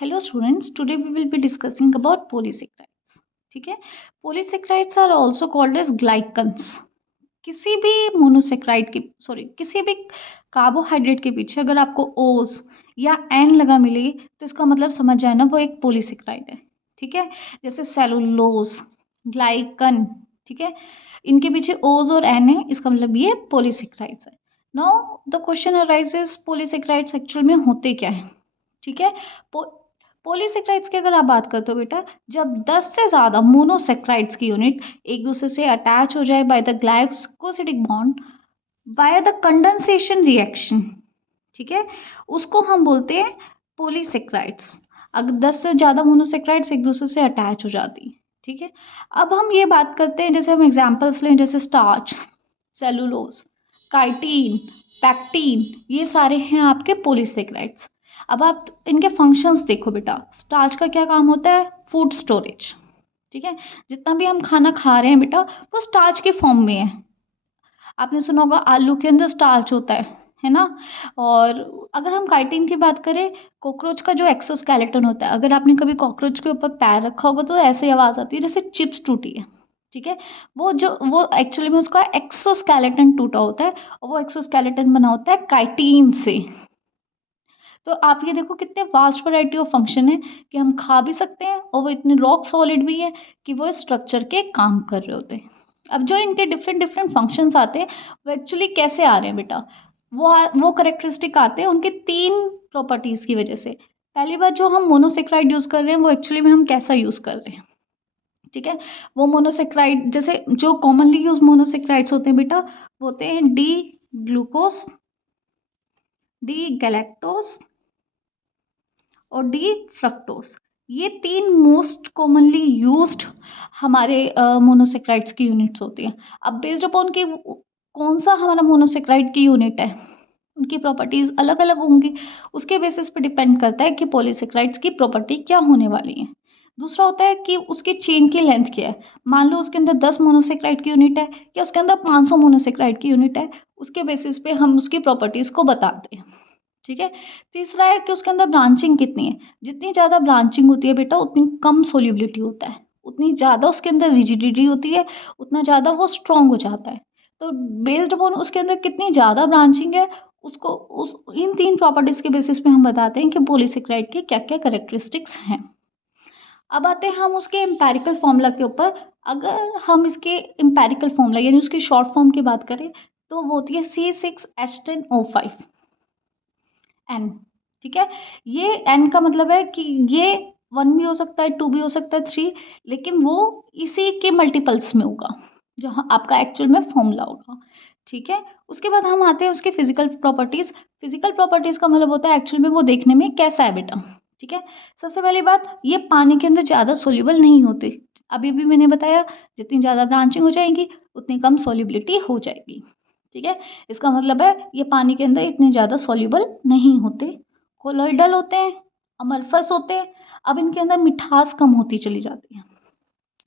Hello students, today we will be discussing about polysaccharides. ठीक है, polysaccharides are also called as glycans. किसी भी monosaccharide की किसी भी कार्बोहाइड्रेट के पीछे अगर आपको ओस या एन लगा मिले तो इसका मतलब समझ जाए ना वो एक पोलीसेक्राइड है. ठीक है, जैसे सेलुलोज, ग्लाइकन. ठीक है, इनके पीछे ओस और एन है, इसका मतलब ये पोलीसेक्राइड्स है. Now the question arises, polysaccharides actual में होते क्या है. ठीक है, पॉलीसेक्राइड्स की अगर आप बात करते हो बेटा, जब 10 से ज़्यादा मोनोसेक्राइड्स की यूनिट एक दूसरे से अटैच हो जाए by the glycosidic bond by the condensation reaction, ठीक है, उसको हम बोलते हैं पॉलीसेक्राइड्स. अगर 10 से ज़्यादा मोनोसेक्राइड्स एक दूसरे से अटैच हो जाती. ठीक है, अब हम ये बात करते हैं, जैसे हम एग्जांपल्स लें, जैसे स्टार्च, सेलुलोज, काइटिन, पैक्टिन, ये सारे हैं आपके पॉलीसेक्राइड्स. अब आप इनके फंक्शंस देखो बेटा. स्टार्च का क्या काम होता है? Food storage. ठीक है, जितना भी हम खाना खा रहे हैं बेटा वो स्टार्च के फॉर्म में है. आपने सुना होगा आलू के अंदर स्टार्च होता है ना. और अगर हम काइटिन की बात करें, कॉकरोच का जो एक्सोस्केलेटन होता है, अगर आपने कभी कॉकरोच के ऊपर पैर रखा होगा तो ऐसे आवाज़ आती है जैसे चिप्स टूटी है. ठीक है, वो एक्चुअली में उसका एक्सोस्केलेटन टूटा होता है और वो एक्सोस्केलेटन बना होता है काइटिन से. तो आप ये देखो कितने वास्ट वैरायटी ऑफ फंक्शन है कि हम खा भी सकते हैं और वो इतने रॉक सॉलिड भी है कि वो स्ट्रक्चर के काम कर रहे होते हैं. अब जो इनके डिफरेंट डिफरेंट फंक्शंस आते हैं वो एक्चुअली कैसे आ रहे हैं बेटा, वो करेक्टरिस्टिक आते हैं उनके 3 प्रॉपर्टीज़ की वजह से. पहली बात, जो हम मोनोसेक्राइड यूज़ कर रहे हैं वो एक्चुअली में हम कैसा यूज़ कर रहे हैं. ठीक है, वो मोनोसेक्राइड जैसे जो कॉमनली यूज मोनोसेक्राइड्स होते हैं बेटा, वो होते हैं डी ग्लूकोस, डी गैलेक्टोस और डी फ्रक्टोस. ये 3 मोस्ट कॉमनली यूज्ड हमारे मोनोसेक्राइड्स की यूनिट्स होती हैं. अब बेस्ड अपॉन कि कौन सा हमारा मोनोसेक्राइड की यूनिट है, उनकी प्रॉपर्टीज़ अलग अलग होंगी. उसके बेसिस पे डिपेंड करता है कि पॉलीसेक्राइड्स की प्रॉपर्टी क्या होने वाली है. दूसरा होता है कि उसकी चेन की लेंथ क्या है. मान लो उसके अंदर 10 मोनोसेक्राइड की यूनिट है या उसके अंदर 500 मोनोसेक्राइड की यूनिट है, उसके बेसिस पे हम उसकी प्रॉपर्टीज़ को बताते हैं. ठीक है, तीसरा है कि उसके अंदर ब्रांचिंग कितनी है. जितनी ज़्यादा ब्रांचिंग होती है बेटा उतनी कम सोल्यूबिलिटी होता है, उतनी ज़्यादा उसके अंदर रिजिडिटी होती है, उतना ज़्यादा वो स्ट्रॉन्ग हो जाता है. तो बेस्ड अपॉन उसके अंदर कितनी ज़्यादा ब्रांचिंग है, उसको उस इन 3 प्रॉपर्टीज़ के बेसिस पे हम बताते हैं कि पॉलीसेक्राइड के क्या क्या करेक्टरिस्टिक्स हैं. अब आते हैं हम उसके एम्पेरिकल फॉर्मूला के ऊपर. अगर हम इसके एम्पेरिकल फॉर्मूला यानी उसकी शॉर्ट फॉर्म की बात करें तो वो होती है C6H10O5 एन. ठीक है, ये एन का मतलब है कि ये 1 भी हो सकता है, 2 भी हो सकता है, 3, लेकिन वो इसी के मल्टीपल्स में होगा जो आपका एक्चुअल में फॉर्मूला होगा. ठीक है, उसके बाद हम आते हैं उसके फिजिकल प्रॉपर्टीज़. फिजिकल प्रॉपर्टीज़ का मतलब होता है एक्चुअल में वो देखने में कैसा है बेटा. ठीक है, सबसे पहली बात, ये पानी के अंदर ज़्यादा सोल्यूबल नहीं होते. अभी भी मैंने बताया जितनी ज़्यादा ब्रांचिंग हो जाएगी उतनी कम सोल्यूबिलिटी हो जाएगी. ठीक है, इसका मतलब है ये पानी के अंदर इतने ज़्यादा सॉल्युबल नहीं होते, कोलोइडल होते हैं, अमरफस होते हैं. अब इनके अंदर मिठास कम होती चली जाती है,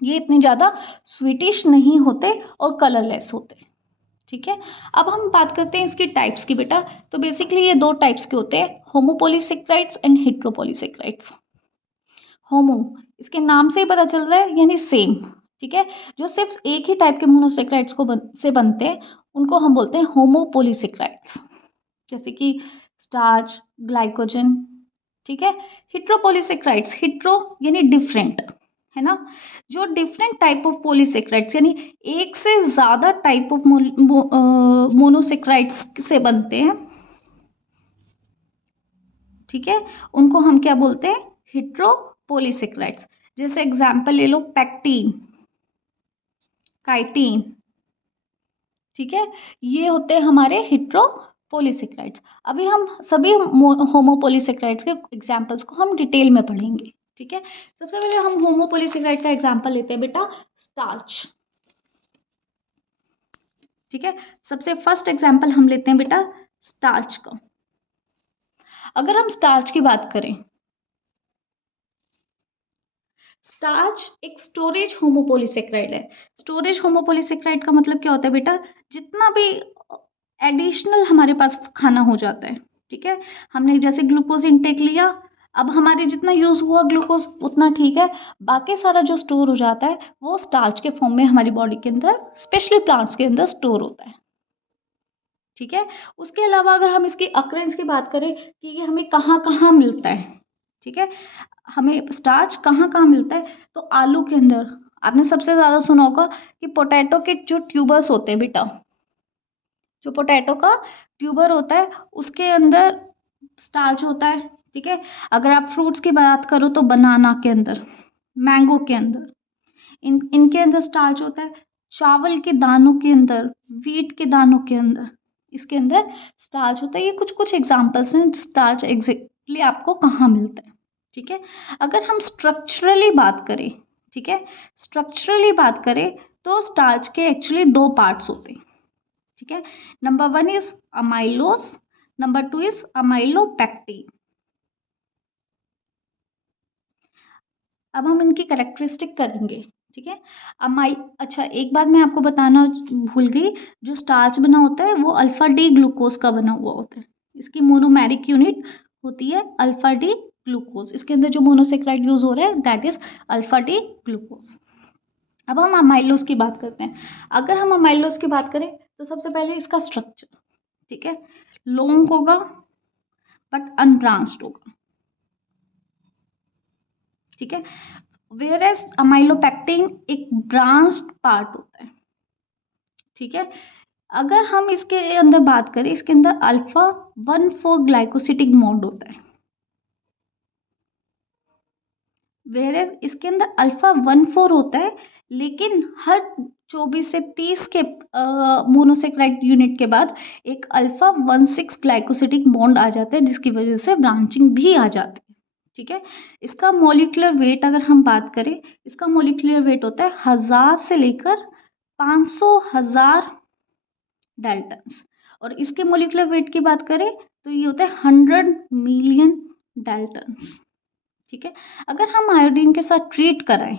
ये इतने ज़्यादा स्वीटिश नहीं होते और कलरलेस होते. ठीक है, अब हम बात करते हैं इसकी टाइप्स की बेटा. तो बेसिकली ये 2 टाइप्स के होते हैं, होमोपोलीसेक्राइड्स एंड हेट्रोपोलीसेक्राइड्स. होमो, इसके नाम से ही पता चल रहा है यानी सेम. ठीक है, जो सिर्फ एक ही टाइप के मोनोसेक्राइड्स से बनते हैं उनको हम बोलते हैं होमोपोलीसेक्राइड्स, जैसे कि स्टार्च, ग्लाइकोजन. ठीक है, हेट्रोपोलीसेक्राइड्स, हेट्रो यानी डिफरेंट, है ना. जो डिफरेंट टाइप ऑफ पोलीसेक्राइड्स यानी एक से ज़्यादा टाइप ऑफ मोनोसेक्राइड्स से बनते हैं. ठीक है, उनको हम क्या बोलते हैं? हेट्रोपोलीसेक्राइड्स. जैसे एग्जांपल ले लो, पैक्टिन, काइटिन. ठीक है, ये होते हैं हमारे हेट्रोपोलीसेक्राइड्स. अभी हम सभी होमोपोलीसेक्राइड्स के एग्जांपल्स को हम डिटेल में पढ़ेंगे. ठीक है, सबसे पहले हम होमोपोलीसेक्राइड का एग्जांपल लेते हैं बेटा, स्टार्च. ठीक है, सबसे फर्स्ट एग्जांपल हम लेते हैं बेटा स्टार्च का. अगर हम स्टार्च की बात करें, स्टार्च एक स्टोरेज होमोपोलीसेक्राइड है. स्टोरेज होमोपोलीसेक्राइड का मतलब क्या होता है बेटा, जितना भी एडिशनल हमारे पास खाना हो जाता है. ठीक है, हमने जैसे ग्लूकोज इनटेक लिया, अब हमारे जितना यूज़ हुआ ग्लूकोज उतना ठीक है, बाकी सारा जो स्टोर हो जाता है वो स्टार्च के फॉर्म में हमारी बॉडी के अंदर, स्पेशली प्लांट्स के अंदर स्टोर होता है। ठीक है, उसके अलावा अगर हम इसकी अक्रेंस की बात करें कि ये हमें कहाँ कहाँ मिलता है, ठीक है, हमें स्टार्च कहाँ कहाँ मिलता है, तो आलू के अंदर आपने सबसे ज़्यादा सुना होगा कि पोटैटो के जो ट्यूबर्स होते हैं बेटा, जो पोटैटो का ट्यूबर होता है उसके अंदर स्टार्च होता है। ठीक है, अगर आप फ्रूट्स की बात करो तो बनाना के अंदर, मैंगो के अंदर, इनके अंदर स्टार्च होता है। चावल के दानों के अंदर, वीट के दानों के अंदर, इसके अंदर स्टार्च होता है। ये कुछ कुछ एग्जांपल्स हैं स्टार्च एग्जैक्टली आपको कहाँ मिलता है। ठीक है, अगर हम स्ट्रक्चरली बात करें, ठीक है, स्ट्रक्चरली बात करें तो स्टार्च के एक्चुअली दो पार्ट्स होते हैं। ठीक है, number 1 is amylose, number 2 is amylopectin. अब हम इनकी कैरेक्टरिस्टिक करेंगे। ठीक है, अच्छा एक बात मैं आपको बताना भूल गई, जो स्टार्च बना होता है वो अल्फा डी ग्लूकोज का बना हुआ होता है। इसकी मोनोमेरिक यूनिट होती है अल्फा डी ग्लूकोज। इसके अंदर जो मोनोसेक्राइड यूज हो रहा है that is alpha D glucose. अब हम अमाइलोस की बात करते हैं। अगर हम अमाइलोस की बात करें तो सबसे पहले इसका स्ट्रक्चर, ठीक है, लॉन्ग होगा बट अनब्रांच्ड होगा। ठीक है, वेयर एज अमाइलोपेक्टिन एक ब्रांच्ड पार्ट होता है। ठीक है, अगर हम इसके अंदर बात करें, इसके अंदर अल्फा 1,4 ग्लाइकोसिटिक बॉन्ड होता है, वेयर एज इसके अंदर अल्फा 1,4 होता है, लेकिन हर 24 से 30 के मोनोसेक्राइड यूनिट के बाद एक अल्फा 1,6 ग्लाइकोसिटिक बॉन्ड आ जाता है, जिसकी वजह से ब्रांचिंग भी आ जाती है। ठीक है, इसका मॉलिक्यूलर वेट अगर हम बात करें, इसका मॉलिक्यूलर वेट होता है 1000 से लेकर 500,000 डाल्टन्स, और इसके मॉलिक्यूलर वेट की बात करें तो ये होता है 100 मिलियन डाल्टन्स। ठीक है, अगर हम आयोडीन के साथ ट्रीट कराएं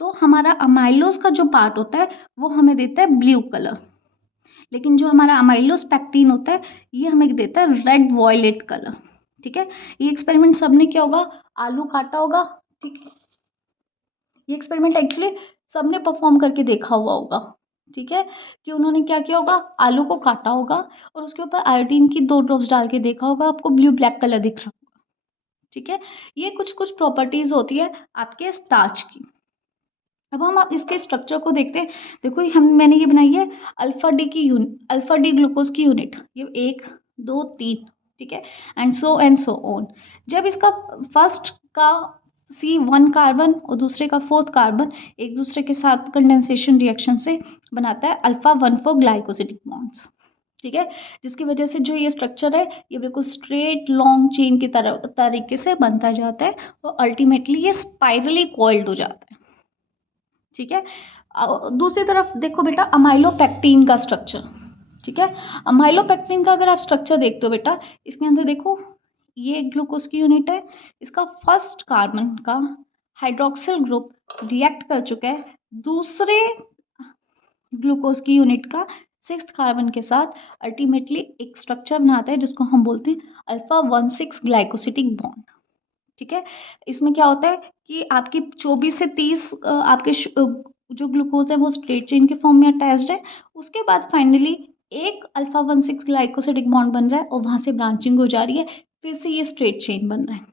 तो हमारा अमाइलोस का जो पार्ट होता है वो हमें देता है ब्लू कलर, लेकिन जो हमारा अमाइलोस पैक्टिन होता है ये हमें देता है रेड वॉयलेट कलर। ठीक है, ये एक्सपेरिमेंट सबने किया होगा, आलू काटा होगा। ठीक है, ये एक्सपेरिमेंट एक्चुअली सबने परफॉर्म करके देखा हुआ होगा। ठीक है, कि उन्होंने क्या किया होगा, आलू को काटा होगा और उसके ऊपर आयोडीन की 2 ड्रॉप्स डाल के देखा होगा, आपको ब्लू ब्लैक कलर दिख रहा होगा। ठीक है, ये कुछ कुछ प्रॉपर्टीज होती है आपके स्टार्च की। अब हम इसके स्ट्रक्चर को देखते हैं। देखो मैंने ये बनाई है अल्फा डी की यूनिट, अल्फा डी ग्लूकोज की यूनिट, ये 1 2 3, ठीक है, एंड सो ऑन। जब इसका फर्स्ट का C1 कार्बन और दूसरे का 4th कार्बन एक दूसरे के साथ कंडेंसेशन रिएक्शन से बनाता है अल्फा 1,4 ग्लाइकोसिडिक बॉन्ड्स। ठीक है, जिसकी वजह से जो ये स्ट्रक्चर है ये बिल्कुल स्ट्रेट लॉन्ग चेन की तरह तरीके से बनता जाता है और अल्टीमेटली ये स्पाइरली कॉइल्ड हो जाता है। ठीक है, दूसरी तरफ देखो बेटा अमाइलोपेक्टिन का स्ट्रक्चर। ठीक है, अमाइलोपेक्टिन का अगर आप स्ट्रक्चर देखते हो बेटा, इसके अंदर देखो ये ग्लूकोज की यूनिट है, इसका फर्स्ट कार्बन का हाइड्रोक्सिल ग्रुप रिएक्ट कर चुका है दूसरे ग्लूकोज की यूनिट का 6th कार्बन के साथ, अल्टीमेटली एक स्ट्रक्चर बनाता है जिसको हम बोलते हैं अल्फा 1,6 ग्लाइकोसिटिक बॉन्ड। ठीक है, इसमें क्या होता है कि आपकी 24 से 30 आपके जो ग्लूकोज है वो स्ट्रेट चेन के फॉर्म में अटैच्ड है, उसके बाद फाइनली एक अल्फा 1,6 ग्लाइकोसिडिक बॉन्ड बन रहा है और वहाँ से ब्रांचिंग हो जा रही है, फिर से ये स्ट्रेट चेन बन रहा है।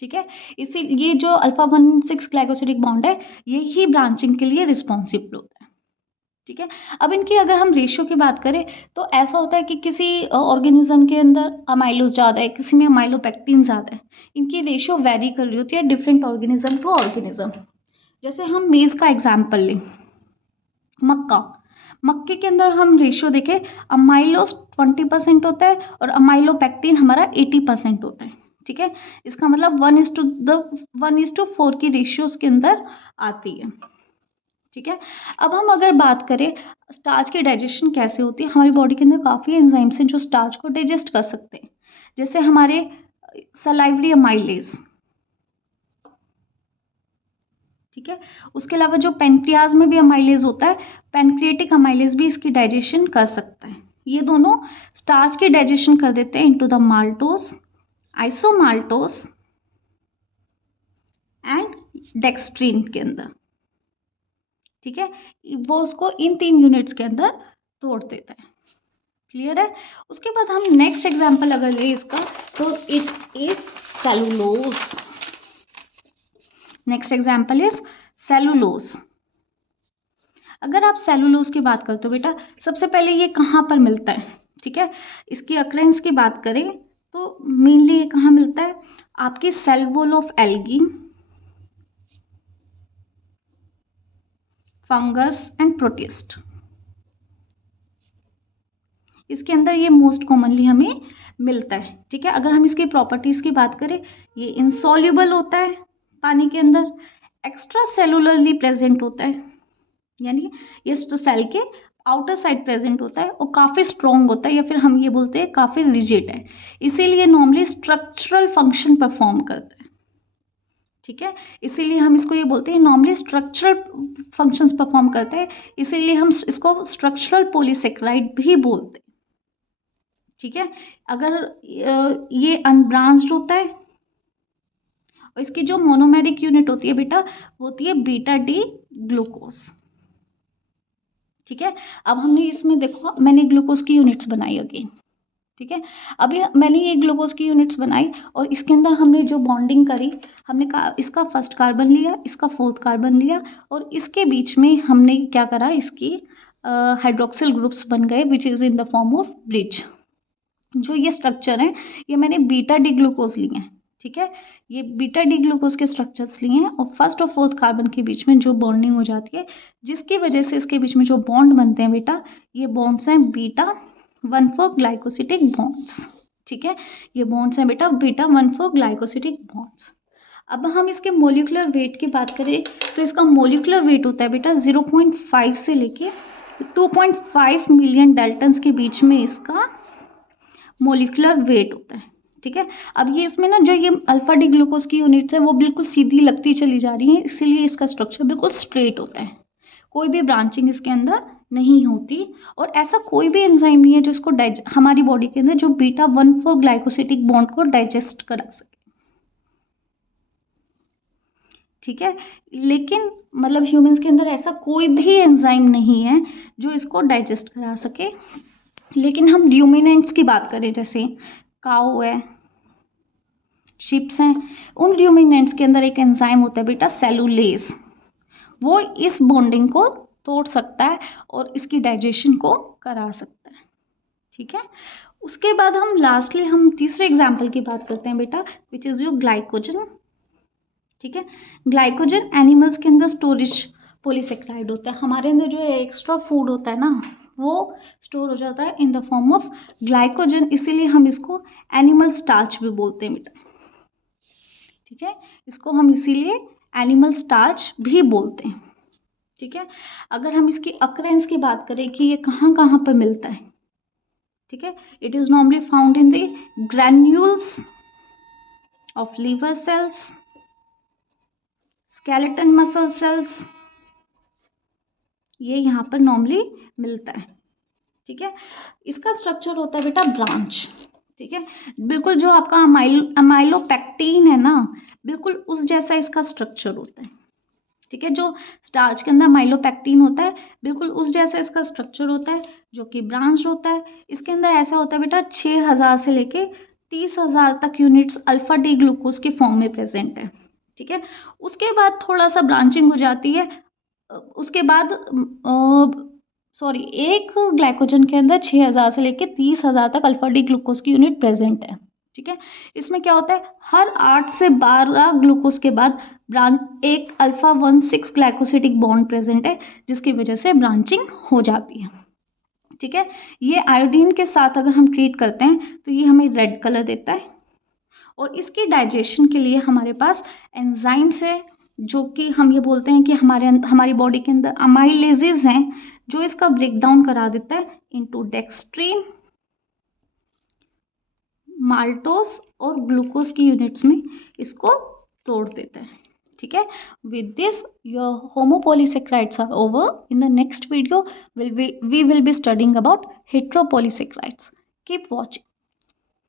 ठीक है, इसी ये जो अल्फा 1,6 ग्लाइकोसिडिक बॉन्ड है यही ब्रांचिंग के लिए रिस्पॉन्सिबल होता है। ठीक है, अब इनकी अगर हम रेशियो की बात करें तो ऐसा होता है कि किसी ऑर्गेनिज्म के अंदर अमाइलोस ज़्यादा है, किसी में अमाइलोपेक्टिन ज़्यादा है, इनकी रेशियो वेरी कर रही होती है डिफरेंट ऑर्गेनिज्म टू ऑर्गेनिज्म। जैसे हम मेज़ का एग्जाम्पल लें, मक्के के अंदर हम रेशियो देखें, अमाइलोस 20% होता है और अमाइलोपेक्टिन हमारा 80% होता है। ठीक है, इसका मतलब 1:4 की रेशियो उसके अंदर आती है। ठीक है, अब हम अगर बात करें स्टार्च की डाइजेशन कैसे होती है, हमारी बॉडी के अंदर काफ़ी एंजाइम्स हैं जो स्टार्च को डाइजेस्ट कर सकते हैं, जैसे हमारे सलाइवरी अमाइलेज। ठीक है, उसके अलावा जो पेनक्रियाज में भी अमाइलेज होता है, पेनक्रिएटिक अमाइलेज भी इसकी डाइजेशन कर सकता है। ये दोनों स्टार्च की डाइजेशन कर देते हैं इनटू द माल्टोस, आइसोमाल्टोस एंड डेक्स्ट्रीन के अंदर, ठीक है, वो उसको इन 3 यूनिट्स के अंदर तोड़ देता है। क्लियर है। उसके बाद हम नेक्स्ट एग्जांपल अगर ले इसका, तो it is cellulose. Next example is cellulose. अगर आप सेलुलोज की बात करते हो बेटा, सबसे पहले ये कहाँ पर मिलता है, ठीक है, इसकी अक्रेंस की बात करें तो मेनली ये कहाँ मिलता है, आपकी cell wall of algae, fungus and protist, इसके अंदर ये मोस्ट कॉमनली हमें मिलता है। ठीक है, अगर हम इसकी प्रॉपर्टीज़ की बात करें, ये इनसॉल्युबल होता है पानी के अंदर, एक्स्ट्रा सेलुलरली प्रेजेंट होता है, यानी ये सेल के आउटर साइड प्रेजेंट होता है, और काफ़ी स्ट्रॉन्ग होता है, या फिर हम ये बोलते हैं काफ़ी रिजिड है, इसीलिए नॉर्मली स्ट्रक्चरल फंक्शन परफॉर्म करता है। ठीक है, इसीलिए हम इसको ये बोलते हैं नॉर्मली स्ट्रक्चरल फंक्शंस परफॉर्म करते हैं, इसीलिए हम इसको स्ट्रक्चरल पॉलीसेकेराइड भी बोलते हैं। ठीक है, अगर ये अनब्रांच्ड होता है, और इसकी जो मोनोमेरिक यूनिट होती है बेटा, वो होती है बीटा डी ग्लूकोज। ठीक है, अब हमने इसमें देखो, मैंने ग्लूकोज की यूनिट्स बनाई अगेन। ठीक है, अभी मैंने ये ग्लूकोज की यूनिट्स बनाई, और इसके अंदर हमने जो बॉन्डिंग करी, हमने कहा इसका फर्स्ट कार्बन लिया, इसका फोर्थ कार्बन लिया, और इसके बीच में हमने क्या करा, इसकी हाइड्रोक्सिल ग्रुप्स बन गए which is in the form of bridge. जो ये स्ट्रक्चर है, ये मैंने बीटा डी ग्लूकोज लिए हैं। ठीक है, ये बीटा डी ग्लूकोज के स्ट्रक्चर्स लिए हैं, और फर्स्ट और फोर्थ कार्बन के बीच में जो बॉन्डिंग हो जाती है, जिसकी वजह से इसके बीच में जो बॉन्ड बनते हैं बेटा, ये बॉन्ड्स हैं बीटा 1,4 ग्लाइकोसिटिक बॉन्ड्स। ठीक है, ये बॉन्ड्स हैं बेटा बीटा 1,4 ग्लाइकोसिटिक बॉन्ड्स। अब हम इसके मोलिकुलर वेट की बात करें, तो इसका मोलिकुलर वेट होता है बेटा 0.5 से लेके 2.5 मिलियन डाल्टन्स के बीच में इसका मोलिकुलर वेट होता है। ठीक है, अब ये इसमें ना जो ये अल्फा डी ग्लूकोज की यूनिट्स है, वो बिल्कुल सीधी लगती चली जा रही हैं, इसीलिए इसका स्ट्रक्चर बिल्कुल स्ट्रेट होता है, कोई भी ब्रांचिंग इसके अंदर नहीं होती, और ऐसा कोई भी एंजाइम नहीं है जो इसको हमारी बॉडी के अंदर जो बीटा 1,4 ग्लाइकोसिटिक बॉन्ड को डाइजेस्ट करा सके। ठीक है, लेकिन मतलब ह्यूमंस के अंदर ऐसा कोई भी एंजाइम नहीं है जो इसको डाइजेस्ट करा सके। लेकिन हम ल्यूमिनेंट्स की बात करें, जैसे काऊ है, शिप्स हैं, उन ल्यूमिनेंट्स के अंदर एक एंजाइम होता है बेटा सेलुलेज, वो इस बॉन्डिंग को तोड़ सकता है और इसकी डाइजेशन को करा सकता है। ठीक है, उसके बाद हम लास्टली हम तीसरे एग्जाम्पल की बात करते हैं बेटा, विच इज़ योर ग्लाइकोजन। ठीक है, ग्लाइकोजन एनिमल्स के अंदर स्टोरेज पॉलीसेकेराइड होता है, हमारे अंदर जो एक्स्ट्रा फूड होता है ना, वो स्टोर हो जाता है in the form of glycogen, इसीलिए हम इसको एनिमल स्टार्च भी बोलते हैं बेटा। ठीक है, इसको हम इसीलिए एनिमल स्टार्च भी बोलते हैं। ठीक है, अगर हम इसकी अक्रेंस की बात करें कि ये कहाँ कहाँ पर मिलता है, ठीक है, it is normally found in the granules of liver cells, skeleton muscle cells, ये यहाँ पर नॉर्मली मिलता है। ठीक है, इसका स्ट्रक्चर होता है बेटा ब्रांच। ठीक है, बिल्कुल जो आपका अमाइलोपेक्टिन है ना, बिल्कुल उस जैसा इसका स्ट्रक्चर होता है। ठीक है, जो स्टार्च के अंदर माइलोपेक्टिन होता है, बिल्कुल उस जैसा इसका स्ट्रक्चर होता है, जो कि ब्रांच होता है। इसके अंदर ऐसा होता है बेटा 6,000 से लेके 30,000 तक यूनिट्स अल्फा डी ग्लूकोज के फॉर्म में प्रेजेंट है। ठीक है, उसके बाद थोड़ा सा ब्रांचिंग हो जाती है, उसके बाद एक ग्लाइकोजन के अंदर 6,000 से लेके 30,000 तक अल्फा डी ग्लूकोज की यूनिट प्रेजेंट है। ठीक है, इसमें क्या होता है, हर 8 से 12 ग्लूकोज के बाद एक अल्फा 1,6 ग्लाइकोसिटिक बॉन्ड प्रेजेंट है, जिसकी वजह से ब्रांचिंग हो जाती है। ठीक है, ये आयोडीन के साथ अगर हम ट्रीट करते हैं तो ये हमें रेड कलर देता है, और इसकी डाइजेशन के लिए हमारे पास एंजाइम्स है, जो कि हम ये बोलते हैं कि हमारी बॉडी के अंदर अमाइलेजेस हैं, जो इसका ब्रेकडाउन करा देता है इनटू डेक्स्ट्रीन, माल्टोस और ग्लूकोज की यूनिट्स में इसको तोड़ देता है। ठीक है, with this your homopolysaccharides are over. In the next video we will be studying about heteropolysaccharides. Keep watching.